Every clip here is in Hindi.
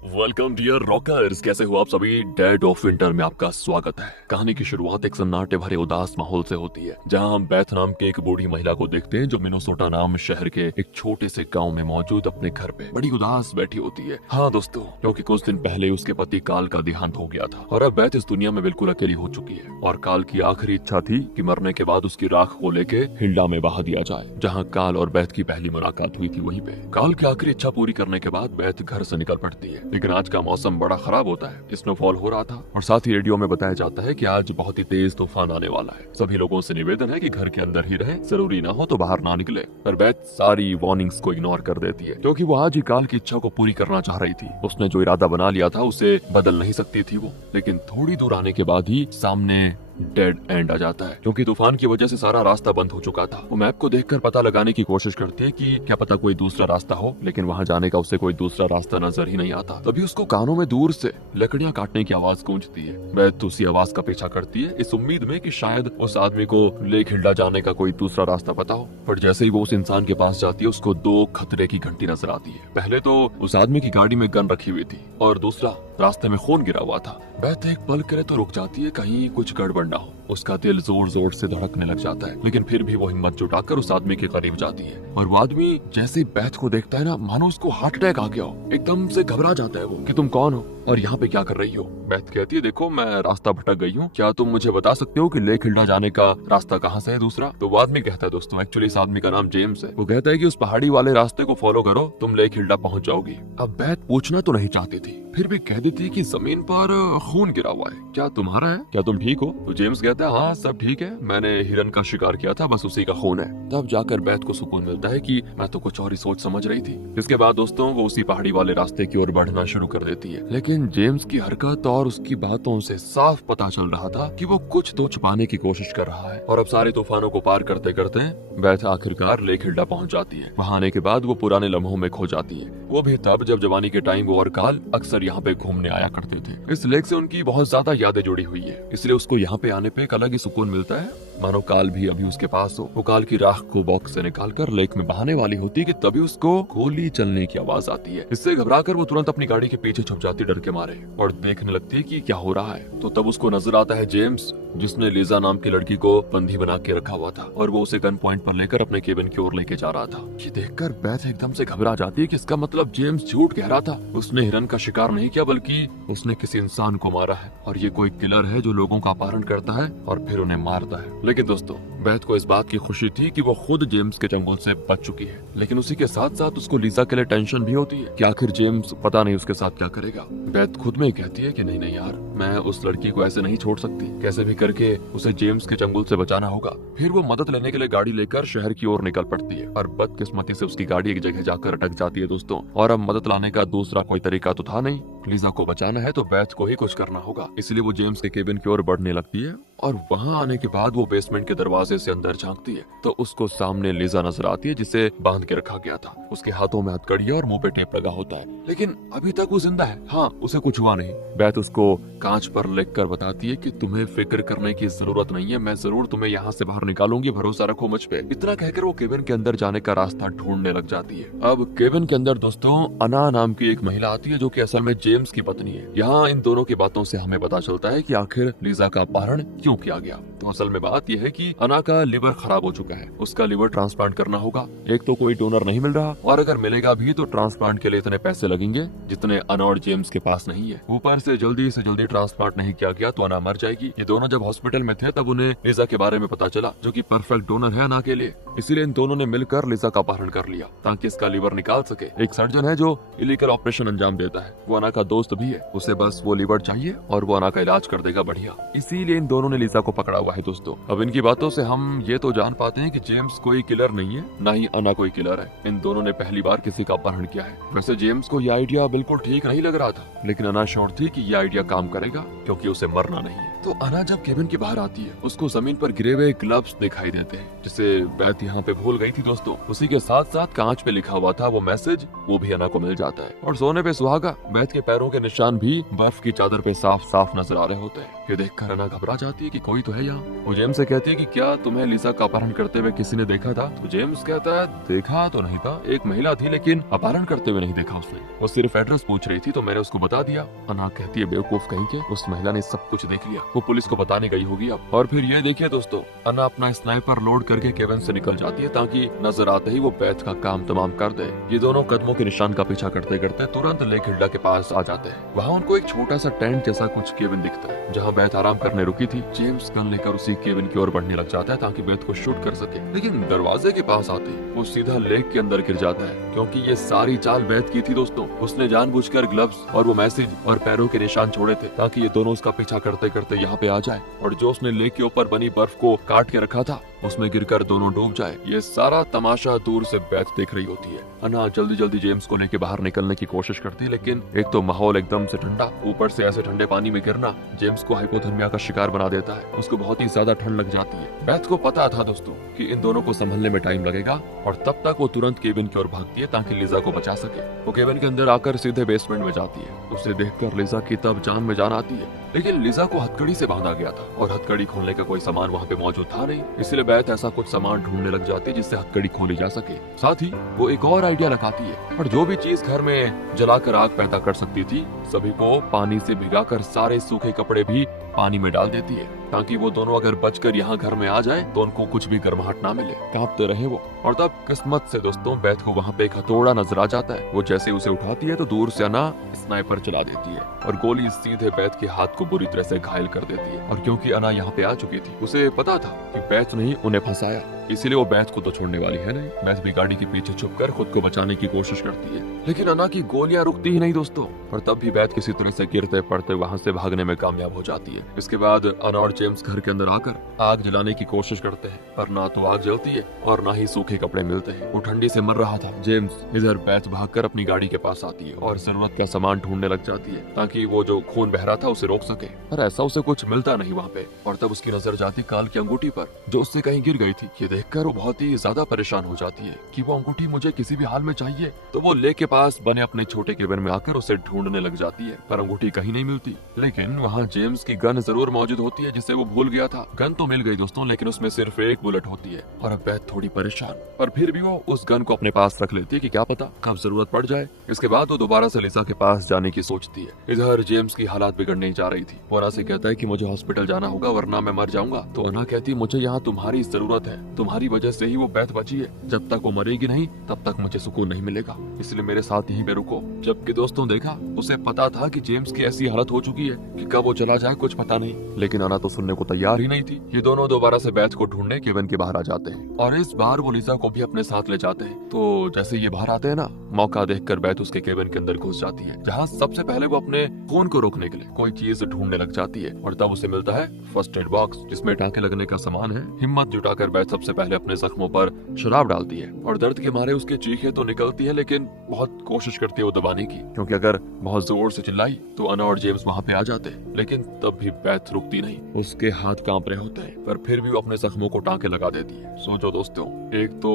वेलकम डियर रॉकर्स, कैसे हो आप सभी। डेड ऑफ विंटर में आपका स्वागत है। कहानी की शुरुआत एक सन्नाटे भरे उदास माहौल से होती है, जहां हम बेथ नाम के एक बूढ़ी महिला को देखते हैं जो मिनेसोटा नाम शहर के एक छोटे से गांव में मौजूद अपने घर पे बड़ी उदास बैठी होती है। हाँ दोस्तों, क्योंकि कुछ दिन पहले उसके पति काल का देहांत हो गया था और अब बेथ इस दुनिया में बिल्कुल अकेली हो चुकी है। और काल की आखिरी इच्छा थी कि मरने के बाद उसकी राख को लेके हिल्डा में बहा दिया जाए, जहाँ काल और बेथ की पहली मुलाकात हुई थी। वहीं पे काल की आखिरी इच्छा पूरी करने के बाद बेथ घर से निकल पड़ती है। लेकिन आज का मौसम बड़ा खराब होता है, स्नोफॉल हो रहा था और साथ ही रेडियो में बताया जाता है कि आज बहुत ही तेज तूफान आने वाला है। सभी लोगों से निवेदन है कि घर के अंदर ही रहे, जरूरी ना हो तो बाहर ना निकले। पर बेथ सारी वार्निंग्स को इग्नोर कर देती है, क्योंकि वो आज ही काल की इच्छा को पूरी करना चाह रही थी। उसने जो इरादा बना लिया था उसे बदल नहीं सकती थी वो। लेकिन थोड़ी दूर आने के बाद ही सामने डेड एंड आ जाता है, क्योंकि तूफान की वजह से सारा रास्ता बंद हो चुका था। वो मैप को देखकर पता लगाने की कोशिश करती है कि क्या पता कोई दूसरा रास्ता हो, लेकिन वहाँ जाने का उसे कोई दूसरा रास्ता नजर ही नहीं आता। तभी उसको कानों में दूर से लकड़ियां काटने की आवाज गूंजती है। वह उसी आवाज का पीछा करती है, इस उम्मीद में कि शायद उस आदमी को लेक हिल्डा जाने का कोई दूसरा रास्ता पता हो। पर जैसे ही वो उस इंसान के पास जाती है, उसको दो खतरे की घंटी नजर आती है। पहले तो उस आदमी की गाड़ी में गन रखी हुई थी और दूसरा रास्ते में खून गिरा हुआ था। बेथ एक पल के लिए तो रुक जाती है, कहीं कुछ गड़बड़ ना हो। उसका दिल जोर जोर से धड़कने लग जाता है, लेकिन फिर भी वो हिम्मत जुटाकर उस आदमी के करीब जाती है। और वो आदमी जैसे ही बेथ को देखता है ना, मानो उसको हार्ट अटैक आ गया हो। एकदम से घबरा जाता है वो कि तुम कौन हो और यहाँ पे क्या कर रही हो। बेथ कहती है, देखो मैं रास्ता भटक गई हूँ, क्या तुम मुझे बता सकते हो कि लेक हिल्डा जाने का रास्ता कहाँ से है दूसरा। तो वो आदमी कहता है, दोस्तों एक्चुअली इस आदमी का नाम जेम्स है। वो कहता है कि उस पहाड़ी वाले रास्ते को फॉलो करो, तुम लेक हिल्डा पहुंच जाओगी। अब बेथ पूछना तो नहीं चाहती थी, फिर भी कह देती कि जमीन पर खून गिरा हुआ है, क्या तुम्हारा है, क्या तुम ठीक हो। तो जेम्स कहता है, हाँ सब ठीक है, मैंने हिरन का शिकार किया था, बस उसी का खून है। तब जाकर बेथ को सुकून मिलता है कि मैं तो कुछ और ही सोच समझ रही थी। इसके बाद दोस्तों वो उसी पहाड़ी वाले रास्ते की ओर बढ़ना शुरू कर देती है। लेकिन जेम्स की हरकत और उसकी बातों से साफ पता चल रहा था कि वो कुछ तो छुपाने की कोशिश कर रहा है। और अब सारे तूफानों को पार करते करते बेथ आखिरकार लेक हिल्डा पहुंच जाती है। वहां आने के बाद वो पुराने लम्हों में खो जाती है। वो भी तब जब जवानी के टाइम वो और काल अक्सर यहाँ पे घूमने आया करते थे। इस लेक से उनकी बहुत ज्यादा यादें जुड़ी हुई है, इसलिए उसको यहाँ पे आने पे एक अलग ही सुकून मिलता है, मानो काल भी अभी उसके पास हो। वो काल की राख को बॉक्स से निकालकर लेक में बहाने वाली होती कि तभी उसको गोली चलने की आवाज आती है। इससे घबराकर वो तुरंत अपनी गाड़ी के पीछे छुप जाती डर के मारे और देखने लगती है कि क्या हो रहा है। तो तब उसको नजर आता है जेम्स, जिसने लीजा नाम की लड़की को बंदी बना के रखा हुआ था और वो उसे गन पॉइंट पर लेकर अपने केबिन की ओर लेके जा रहा था। ये देखकर बेथ एकदम से घबरा जाती है कि इसका मतलब जेम्स झूठ कह रहा था। उसने हिरन का शिकार नहीं किया, बल्कि उसने किसी इंसान को मारा है और ये कोई किलर है जो लोगों का अपहरण करता है और फिर उन्हें मारता है। लेकिन दोस्तों बेथ को इस बात की खुशी थी कि वो खुद जेम्स के चंगुल से बच चुकी है, लेकिन उसी के साथ साथ उसको लीजा के लिए टेंशन भी होती है कि आखिर जेम्स पता नहीं उसके साथ क्या करेगा। बेथ खुद में ही कहती है कि नहीं नहीं यार, मैं उस लड़की को ऐसे नहीं छोड़ सकती, कैसे भी करके उसे जेम्स के चंगुल से बचाना होगा। फिर वो मदद लेने के लिए गाड़ी लेकर शहर की ओर निकल पड़ती है और बदकिस्मती से उसकी गाड़ी एक जगह जाकर अटक जाती है दोस्तों। और अब मदद लाने का दूसरा कोई तरीका तो था नहीं, लीजा को बचाना है तो बेथ को ही कुछ करना होगा। इसलिए वो जेम्स के केबिन की ओर बढ़ने लगती है और वहां आने के बाद वो बेसमेंट के दरवाजे से अंदर झांकती है तो उसको सामने लीजा नजर आती है, जिसे बांध के रखा गया था। उसके हाथों में हथकड़ियां और मुंह पे टेप लगा होता है, लेकिन अभी तक वो जिंदा है। हाँ, उसे कुछ हुआ नहीं। बेथ उसको कांच पर लिखकर बताती है कि तुम्हें फिक्र करने की जरूरत नहीं है, मैं जरूर तुम्हें यहाँ से बाहर निकालूंगी, भरोसा रखो मुझ पे। इतना कहकर वो केबिन के अंदर जाने का रास्ता ढूंढने लग जाती है। अब केबिन के अंदर दोस्तों अना नाम की एक महिला आती है, जो कि असल में जेम्स की पत्नी है। यहाँ इन दोनों की बातों से हमें पता चलता है कि आखिर लीजा का अपहरण क्यों किया गया। तो असल में बात यह है कि अना का लिवर खराब हो चुका है, उसका लिवर ट्रांसप्लांट करना होगा। एक तो कोई डोनर नहीं मिल रहा और अगर मिलेगा भी तो ट्रांसप्लांट के लिए इतने पैसे लगेंगे जितने अना और जेम्स के पास नहीं है। ऊपर से जल्दी ट्रांसप्लांट नहीं किया गया तो अना मर जाएगी। ये दोनों जब हॉस्पिटल में थे तब उन्हें लीजा के बारे में पता चला, जो कि परफेक्ट डोनर है अना के लिए। इसीलिए इन दोनों ने मिलकर लीजा का अपहरण कर लिया ताकि इसका लिवर निकाल सके। एक सर्जन है जो इलीगल ऑपरेशन अंजाम देता है, वो अना का दोस्त भी है, उसे बस वो लिवर चाहिए और वो अना का इलाज कर देगा बढ़िया। इसीलिए इन दोनों ने लीजा को पकड़ा हुआ है दोस्तों। अब इनकी बातों से हम ये तो जान पाते हैं कि जेम्स कोई किलर नहीं है, ना ही अना कोई किलर है। इन दोनों ने पहली बार किसी का अपहरण किया है। वैसे जेम्स को ये आइडिया बिल्कुल ठीक नहीं लग रहा था, लेकिन अना श्योर थी कि ये आइडिया काम करेगा क्योंकि उसे मरना नहीं है। तो अना जब केबिन के बाहर आती है उसको जमीन पर गिरे हुए ग्लव्स दिखाई देते हैं जिसे बैथ यहाँ पे भूल गई थी दोस्तों। उसी के साथ साथ कांच पे लिखा हुआ था वो मैसेज, वो भी अना को मिल जाता है। और सोने पे सुहागा, बैथ के पैरों के निशान भी बर्फ की चादर पे साफ साफ नजर आ रहे होते हैं। ये देखकर अना घबरा जाती है कि कोई तो है यहाँ। वो जेम्स से कहती है कि क्या तुम्हें लिसा का अपहरण करते हुए किसी ने देखा था? तो जेम्स कहता है देखा तो नहीं था, एक महिला थी लेकिन अपहरण करते हुए नहीं देखा उसने। वो सिर्फ एड्रेस पूछ रही थी तो मैंने उसको बता दिया। अना कहती है बेवकूफ कहीं के, उस महिला ने सब कुछ देख लिया, वो पुलिस को बताने गई होगी अब। और फिर ये देखिए दोस्तों, अना अपना स्नाइपर लोड करके केबिन से निकल जाती है ताकि नजर आते ही वो बैथ का काम तमाम कर दे। ये दोनों कदमों के निशान का पीछा करते करते तुरंत लेक हिल्डा के पास आ जाते हैं। वहाँ उनको एक छोटा सा टेंट जैसा कुछ केबिन दिखता है जहाँ बैथ आराम करने रुकी थी। जेम्स गन लेकर उसी केबिन की ओर बढ़ने लग जाता है ताकि बैथ को शूट कर सके, लेकिन दरवाजे के पास आते वो सीधा लेक के अंदर गिर जाता है क्योंकि ये सारी चाल बैथ की थी दोस्तों। उसने जानबूझकर ग्लव्स और वो मैसेज और पैरों के निशान छोड़े थे ताकि ये दोनों उसका पीछा करते करते यहाँ पे आ जाए और जो उसने लेक के ऊपर बनी बर्फ को काट के रखा था उसमें गिरकर दोनों डूब जाए। ये सारा तमाशा दूर से बैथ देख रही होती है। अना जल्दी जल्दी जेम्स को लेके बाहर निकलने की कोशिश करती है, लेकिन एक तो माहौल एकदम से ठंडा, ऊपर से ऐसे ठंडे पानी में गिरना जेम्स को हाइपोथर्मिया का शिकार बना देता है। उसको बहुत ही ज्यादा ठंड लग जाती है। बैथ को पता था दोस्तों कि इन दोनों को संभलने में टाइम लगेगा और तब तक वो तुरंत केबिन की ओर भागती है ताकि लिजा को बचा सके। वो केबिन के अंदर आकर सीधे बेसमेंट में जाती है। उसे देखकर लिजा की तब जान में जान आती है, लेकिन लिजा को हथकड़ी से बांधा गया था और हथकड़ी खोलने का कोई सामान वहाँ पे मौजूद था नहीं, इसलिए बैथ ऐसा कुछ सामान ढूंढने लग जाती है जिससे हथकड़ी खोली जा सके। साथ ही वो एक और आइडिया लगाती है और जो भी चीज घर में जलाकर आग पैदा कर सकती थी सभी को पानी से भिगाकर सारे सूखे कपड़े भी पानी में डाल देती है ताकि वो दोनों अगर बचकर यहाँ घर में आ जाए तो उनको कुछ भी गर्माहट ना मिले, कांपते रहे वो। और तब किस्मत से दोस्तों बैथ को वहाँ पे एक हथौड़ा नजर आ जाता है। वो जैसे उसे उठाती है तो दूर से अना स्नाइपर चला देती है और गोली सीधे बैथ के हाथ को बुरी तरह से घायल कर देती है। और क्योंकि अना यहाँ पे आ चुकी थी उसे पता था कि बैथ नहीं उन्हें फंसाया, इसीलिए वो बैथ को तो छोड़ने वाली है नहीं। बैथ भी गाड़ी के पीछे छुपकर खुद को बचाने की कोशिश करती है, लेकिन अना की गोलियां रुकती ही नहीं दोस्तों। और तब भी बैथ किसी तरह से गिरते पड़ते वहाँ से भागने में कामयाब हो जाती है। इसके बाद अना और जेम्स घर के अंदर आकर आग जलाने की कोशिश करते हैं, पर ना तो आग जलती है और ना ही सूखे कपड़े मिलते हैं। वो ठंडी से मर रहा था। जेम्स इधर बैथ भागकर अपनी गाड़ी के पास आती है और जरूरत का सामान ढूंढने लग जाती है ताकि वो जो खून बह रहा था उसे रोक सके, पर ऐसा उसे कुछ मिलता नहीं वहाँ पे। और तब उसकी नजर जाती काल की अंगूठी पर जो उससे कहीं गिर गई थी। ये देखकर वो बहुत ही ज्यादा परेशान हो जाती है कि वो अंगूठी मुझे किसी भी हाल में चाहिए। तो वो लेक के पास बने अपने छोटे केबिन में आकर उसे ढूंढने लग जाती है, पर अंगूठी कहीं नहीं मिलती। लेकिन वहाँ जेम्स की गन जरूर मौजूद होती है जिसे वो भूल गया था। गन तो मिल गई दोस्तों, लेकिन उसमें सिर्फ एक बुलेट होती है। और अब बैथ थोड़ी परेशान, पर फिर भी वो उस गन को अपने पास रख लेती है कि क्या पता कब जरूरत पड़ जाए। इसके बाद वो दोबारा से लिसा के पास जाने की सोचती है। इधर जेम्स की हालात बिगड़ने जा रही थी। वो अना से कहता है कि मुझे हॉस्पिटल जाना होगा वरना मैं मर जाऊंगा। तो अना कहती मुझे यहाँ तुम्हारी जरूरत है, तुम्हारी वजह से ही वो बैथ बची है। जब तक वो मरेगी नहीं तब तक मुझे सुकून नहीं मिलेगा, इसलिए मेरे साथ यहीं पे रुको। जबकि दोस्तों देखा उसे पता था कि जेम्स की ऐसी हालत हो चुकी है कि कब वो चला जाए कुछ पता नहीं, लेकिन अना तो सुनने को तैयार ही नहीं थी। ये दोनों दोबारा से बैथ को ढूंढने केबिन के बाहर आ जाते हैं और इस बार वो लिसा को भी अपने साथ ले जाते हैं। तो जैसे ये बाहर आते हैं ना, मौका देखकर बैथ उसके केबिन के अंदर घुस जाती है जहाँ सबसे पहले वो अपने खून को रोकने के लिए कोई चीज ढूंढने लग जाती है। और तब उसे मिलता है फर्स्ट एड बॉक्स जिसमें टांके लगने का सामान है। हिम्मत जुटाकर बैथ सबसे पहले अपने जख्मों पर शराब डालती है और दर्द के मारे उसकी चीखें तो निकलती है, लेकिन बहुत कोशिश करती है वो दबाने की, क्योंकि अगर बहुत जोर से चिल्लाई तो अना और जेम्स वहाँ पे आ जाते। लेकिन तब भी बैथ रुकती नहीं, उसके हाथ कांप रहे होते हैं, पर फिर भी वो अपने जख्मों को टांके लगा देती है। सोचो दोस्तों, एक तो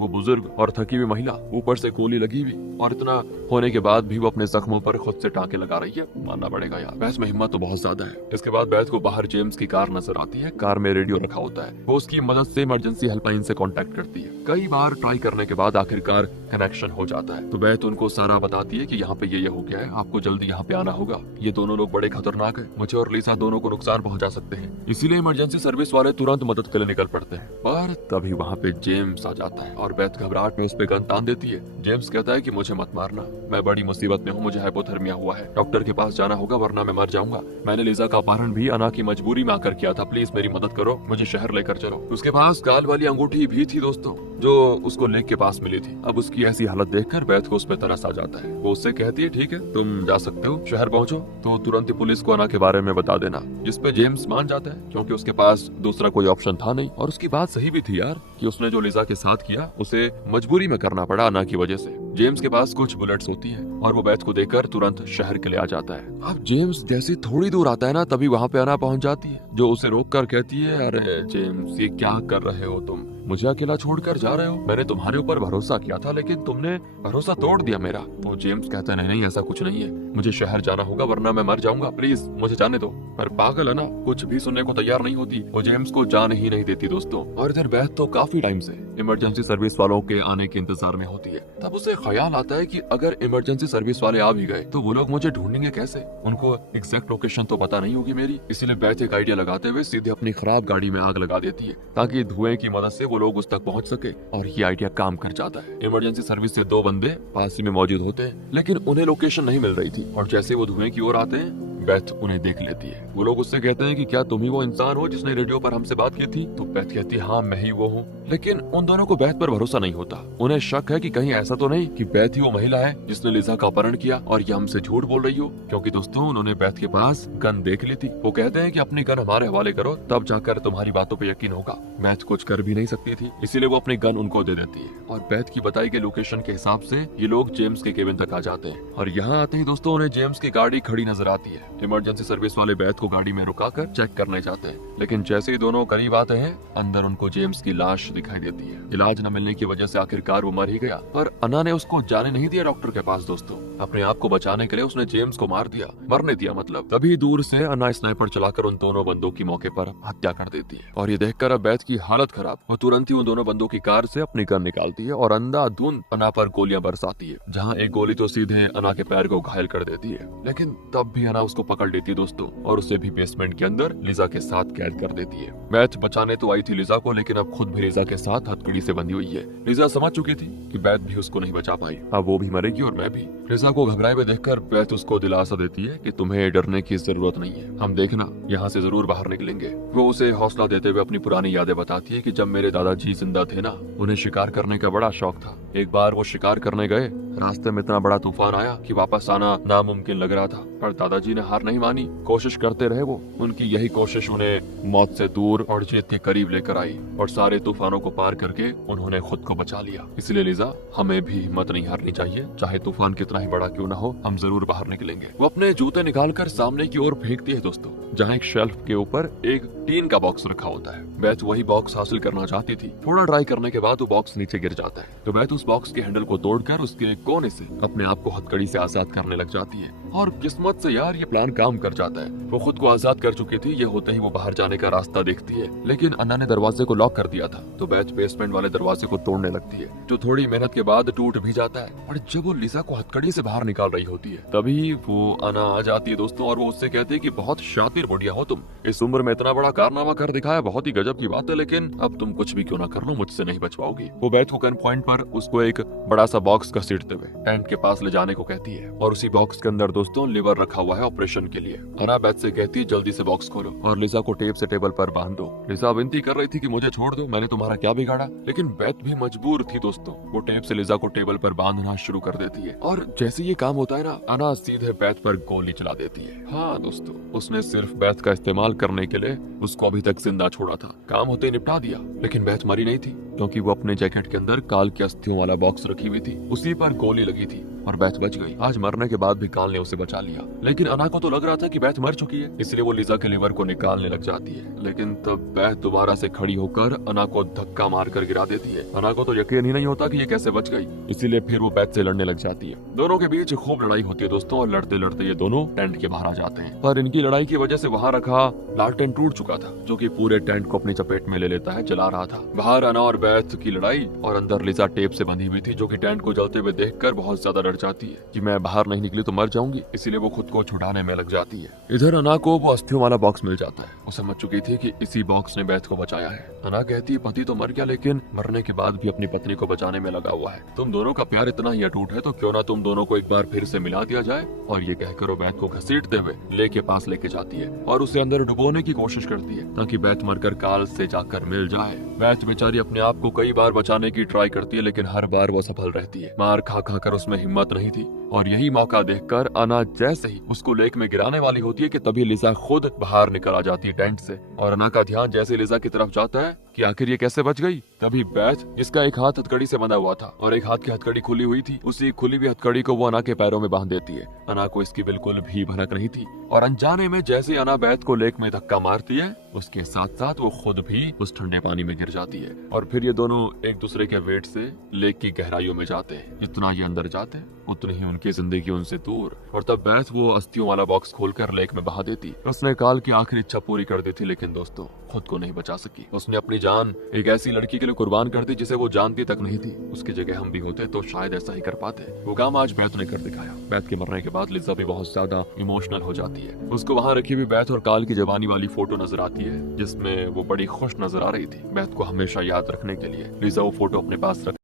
वो बुजुर्ग और थकी हुई महिला, ऊपर से गोली लगी हुई, और इतना होने के बाद भी वो अपने जख्मों पर खुद से टांके लगा रही है। मानना पड़ेगा यार, बैथ में हिम्मत तो बहुत ज्यादा है। इसके बाद बैथ को बाहर जेम्स की कार नजर आती है। कार में रेडियो रखा होता है। वो उसकी मदद से इमरजेंसी हेल्पलाइन से कांटेक्ट करती है। कई बार ट्राई करने के बाद आखिरकार कनेक्शन हो जाता है। तो बैथ उनको सारा बताती है कि यहाँ पे ये हो गया है, आपको जल्दी यहाँ पे आना होगा। ये दोनों लोग बड़े खतरनाक है, मुझे और लिसा दोनों को नुकसान पहुंचा सकते हैं, इसीलिए इमरजेंसी सर्विस वाले तुरंत मदद के लिए निकल पड़ते हैं। पर तभी वहाँ पे जेम्स आ जाता है और बैथ घबराहट में उस पे गन तान देती है। जेम्स कहता है कि मुझे मत मारना, मैं बड़ी मुसीबत में हूँ, मुझे हाइपोथर्मिया हुआ है, डॉक्टर के पास जाना होगा वरना मैं मर जाऊंगा। मैंने लिसा का अपहरण भी अना की मजबूरी में आकर किया था, प्लीज मेरी मदद करो, मुझे शहर लेकर चलो। उसके पास काल वाली अंगूठी भी थी दोस्तों, जो उसको लेक के पास मिली थी। अब उसकी ऐसी हालत देखकर बैथ को उस पर तरस आ जाता है। वो उससे कहती है ठीक है तुम जा सकते हो, शहर पहुंचो तो तुरंत ही पुलिस को अना के बारे में बता देना। जिसपे जेम्स मान जाता है क्योंकि उसके पास दूसरा कोई ऑप्शन था नहीं। और उसकी बात सही भी थी यार कि उसने जो लिजा के साथ किया उसे मजबूरी में करना पड़ा अना की वजह से। जेम्स के पास कुछ बुलेट्स होती है और वो बैथ को देखकर तुरंत शहर के लिए आ जाता है। अब जेम्स जैसे थोड़ी दूर आता है ना तभी वहाँ पे अना पहुंच जाती है, जो उसे रोक कर कहती है अरे जेम्स ये क्या कर रहे हो तुम, मुझे अकेला छोड़कर जा रहे हो, मैंने तुम्हारे ऊपर भरोसा किया था लेकिन तुमने भरोसा तोड़ दिया मेरा। वो जेम्स कहता है नहीं नहीं ऐसा कुछ नहीं है, मुझे शहर जाना होगा वरना मैं मर जाऊंगा, प्लीज मुझे जाने दो। पर पागल है ना, कुछ भी सुनने को तैयार नहीं होती, वो जेम्स को जाने ही नहीं देती दोस्तों। और इधर बैथ तो काफी टाइम से इमरजेंसी सर्विस वालों के आने के इंतजार में होती है। तब उसे ख्याल आता है कि अगर इमरजेंसी सर्विस वाले आ भी गए तो वो लोग मुझे ढूंढेंगे कैसे, उनको एग्जैक्ट लोकेशन तो पता नहीं होगी मेरी। इसीलिए बैथ एक आइडिया लगाते हुए सीधे अपनी खराब गाड़ी में आग लगा देती है ताकि धुएं की मदद से वो लोग उस तक पहुंच सके। और ये आइडिया काम कर जाता है। इमरजेंसी सर्विस से 2 बंदे पास ही में मौजूद होते हैं लेकिन उन्हें लोकेशन नहीं मिल रही थी। और जैसे वो धुएं की ओर आते हैं बैथ उन्हें देख लेती है। वो लोग उससे कहते हैं कि क्या तुम ही वो इंसान हो जिसने रेडियो पर हमसे बात की थी? तो बैथ कहती है हाँ मैं ही वो हूँ। लेकिन उन दोनों को बैथ पर भरोसा नहीं होता। उन्हें शक है कि कहीं ऐसा तो नहीं कि बैथ ही वो महिला है जिसने लिजा का अपहरण किया और ये हमसे झूठ बोल रही हो, क्योंकि दोस्तों उन्होंने बैथ के पास गन देख ली थी। वो कहते हैं कि अपनी गन हमारे हवाले करो तब जाकर तुम्हारी बातों पे यकीन होगा। बैथ कुछ कर भी नहीं सकती थी इसीलिए वो अपनी गन उनको दे देती है और बैथ की बताई गई लोकेशन के हिसाब से ये लोग जेम्स के केबिन तक आ जाते हैं। और यहाँ आते ही दोस्तों उन्हें जेम्स की गाड़ी खड़ी नजर आती है। इमरजेंसी सर्विस वाले बैथ को गाड़ी में रुकाकर चेक करने जाते हैं लेकिन जैसे ही दोनों करीब आते हैं अंदर उनको जेम्स की लाश दिखाई देती है। इलाज न मिलने की वजह से आखिरकार वो मर ही गया। पर अना ने उसको जाने नहीं दिया डॉक्टर के पास दोस्तों। अपने आप को बचाने के लिए उसने जेम्स को मार दिया, मरने दिया मतलब। तभी दूर से अना स्नाइपर चलाकर उन दोनों बंदों की मौके पर हत्या कर देती है। और ये देखकर अब बैथ की हालत खराब, वो तुरंत ही उन दोनों बंदों की कार से अपनी गन निकालती है और अंधाधुंध अना पर गोलियां बरसाती है, जहाँ एक गोली तो सीधे अना के पैर को घायल कर देती है। लेकिन तब भी अना उसको पकड़ लेती है दोस्तों और उसे भी बेसमेंट के अंदर लिजा के साथ कैद कर देती है। बैथ बचाने तो आई थी लिजा को लेकिन अब खुद भी लिजा के साथ हथकड़ी से बंधी हुई है। लिजा समझ चुकी थी कि बैथ भी उसको नहीं बचा पाई, अब वो भी मरेगी और मैं भी। लिजा को घबराए हुए देखकर बैथ उसको दिलासा देती है कि तुम्हें डरने की जरूरत नहीं है, हम देखना यहाँ से जरूर बाहर निकलेंगे। वो उसे हौसला देते हुए अपनी पुरानी यादें बताती है कि जब मेरे दादाजी जिंदा थे ना, उन्हें शिकार करने का बड़ा शौक था। एक बार वो शिकार करने गए, रास्ते में इतना बड़ा तूफान आया कि वापस आना नामुमकिन लग रहा था, पर दादाजी ने हार नहीं मानी, कोशिश करते रहे वो। उनकी यही कोशिश उन्हें मौत से दूर और जीत के करीब लेकर आई और सारे तूफानों को पार करके उन्होंने खुद को बचा लिया। इसलिए लिजा हमें भी हिम्मत नहीं हारनी चाहिए, चाहे तूफान कितना ही बड़ा क्यों ना हो, हम जरूर बाहर निकलेंगे। वो अपने जूते निकालकर सामने की ओर फेंकती है दोस्तों, जहाँ एक शेल्फ के ऊपर एक टीन का बॉक्स रखा होता है। बैथ वही बॉक्स हासिल करना चाहती थी। थोड़ा ट्राई करने के बाद वो बॉक्स नीचे गिर जाता है तो बैथ उस बॉक्स के हैंडल को तोड़कर उसके कोने से अपने आप को हथकड़ी से आजाद करने लग जाती है। और किस्मत से यार ये प्लान काम कर जाता है। वो खुद को आजाद कर चुकी थी, ये होते ही वो बाहर जाने का रास्ता देखती है, लेकिन अन्ना ने दरवाजे को लॉक कर दिया था तो बैथ बेसमेंट वाले दरवाजे को तोड़ने लगती है, जो थोड़ी मेहनत के बाद टूट भी जाता है। और जब वो लिजा को हथकड़ी से बाहर निकाल रही होती है तभी वो अन्ना आ जाती है दोस्तों और वो उससे कहती है कि बहुत शातिर बुढ़िया हो तुम, इस उम्र में इतना बड़ा कारनामा कर दिखाया, बहुत ही गजब की बात है, लेकिन अब तुम कुछ भी क्यों ना कर लो मुझसे नहीं बच पाओगी। वो बैथ को गन पॉइंट पर उसको एक बड़ा सा बॉक्स घसीटते हुए टेंट के पास ले जाने को कहती है और उसी बॉक्स के अंदर दोस्तों लिवर रखा हुआ है ऑपरेशन के लिए। अन्ना बैथ से कहती है जल्दी से बॉक्स खोलो और लिजा को टेप से टेबल पर बांध दो। लिजा विनती कर रही थी कि मुझे छोड़ दो, मैंने तुम्हारा क्या बिगाड़ा, लेकिन बैथ भी मजबूर थी दोस्तों। वो टेप से लिजा को टेबल पर बांधना शुरू कर देती है और जैसे ये काम होता है ना, अन्ना सीधे बैथ पर गोली चला देती है। हाँ दोस्तों, उसने सिर्फ बैथ का इस्तेमाल करने के लिए उसको अभी तक जिंदा छोड़ा था, काम होते ही निपटा दिया। लेकिन बैथ मरी नहीं थी क्योंकि वो अपने जैकेट के अंदर काल की अस्थियों वाला बॉक्स रखी हुई थी, उसी पर गोली लगी थी और बैथ बच गई। आज मरने के बाद भी काल ने उसे बचा लिया, लेकिन अन्ना को तो लग रहा था कि बैथ मर चुकी है, इसलिए वो लिजा के लिवर को निकालने लग जाती है। लेकिन तब बैथ दोबारा से खड़ी होकर अन्ना को धक्का मारकर गिरा देती है। अन्ना को तो यकीन ही नहीं होता कि ये कैसे बच गई, इसीलिए फिर वो बैथ से लड़ने लग जाती है। दोनों के बीच खूब लड़ाई होती है दोस्तों और लड़ते लड़ते ये दोनों टेंट के बाहर आ जाते हैं। पर इनकी लड़ाई की वजह से वहाँ रखा लालटेन टूट चुका था, जो कि पूरे टेंट को अपनी चपेट में ले लेता है, जला रहा था। बाहर अन्ना और बैथ की लड़ाई और अंदर लिजा टेप से बंधी हुई थी, जो कि टेंट को जलते हुए देखकर बहुत ज्यादा डर जाती है कि मैं बाहर नहीं निकली तो मर जाऊंगी, इसीलिए वो खुद को छुड़ाने में लग जाती है। इधर अना को वो अस्थियों वाला बॉक्स मिल जाता है। वो समझ चुकी थी कि इसी बॉक्स ने बैथ को बचाया है। अना कहती है पति तो मर गया लेकिन मरने के बाद भी अपनी पत्नी को बचाने में लगा हुआ है। तुम दोनों का प्यार इतना ही अटूट है तो क्यों ना तुम दोनों को एक बार फिर से मिला दिया जाए। और ये कहकर वो बैथ को घसीटते हुए लेक के पास लेके जाती है और उसे अंदर डुबोने की कोशिश करती है ताकि बैथ मरकर काल से जाकर मिल जाए। बैथ बेचारी अपने आप को कई बार बचाने की ट्राई करती है लेकिन हर बार वो सफल रहती है। मार खा खा कर उसमें हिम्मत नहीं थी और यही मौका देखकर अना जैसे ही उसको लेक में गिराने वाली होती है कि तभी लिजा खुद बाहर निकल आ जाती है टेंट से। और अना का ध्यान जैसे लिजा की तरफ जाता है कि आखिर ये कैसे बच गई, तभी बैथ जिसका एक हाथ हथकड़ी से बंधा हुआ था और एक हाथ की हथकड़ी खुली हुई थी, उसी खुली हुई हथकड़ी को वो अना के पैरों में बांध देती है। अना को इसकी बिल्कुल भी भनक नहीं थी और अनजाने में जैसे अना बैथ को लेक में धक्का मारती है उसके साथ साथ वो खुद भी उस ठंडे पानी में गिर जाती है। और फिर ये दोनों एक दूसरे के वेट से लेक की गहराइयों में जाते हैं। जितना ये अंदर जाते हैं उतनी ही उनकी जिंदगी उनसे दूर। और तब बैथ वो अस्थियों वाला बॉक्स खोलकर लेक में बहा देती। उसने काल की आखिरी इच्छा पूरी कर दी थी लेकिन दोस्तों खुद को नहीं बचा सकी। उसने अपनी जान एक ऐसी लड़की के लिए कुर्बान कर दी जिसे वो जानती तक नहीं थी। उसकी जगह हम भी होते तो शायद ऐसा ही कर पाते। वो काम आज बैथ ने कर दिखाया। बैथ के मरने के बाद लिजा भी बहुत ज्यादा इमोशनल हो जाती है। उसको वहाँ रखी हुई बैथ और काल की जवानी वाली फोटो नजर आती है जिसमें वो बड़ी खुश नजर आ रही थी। बैथ को हमेशा याद रखने के लिए लिजा वो फोटो अपने पास रख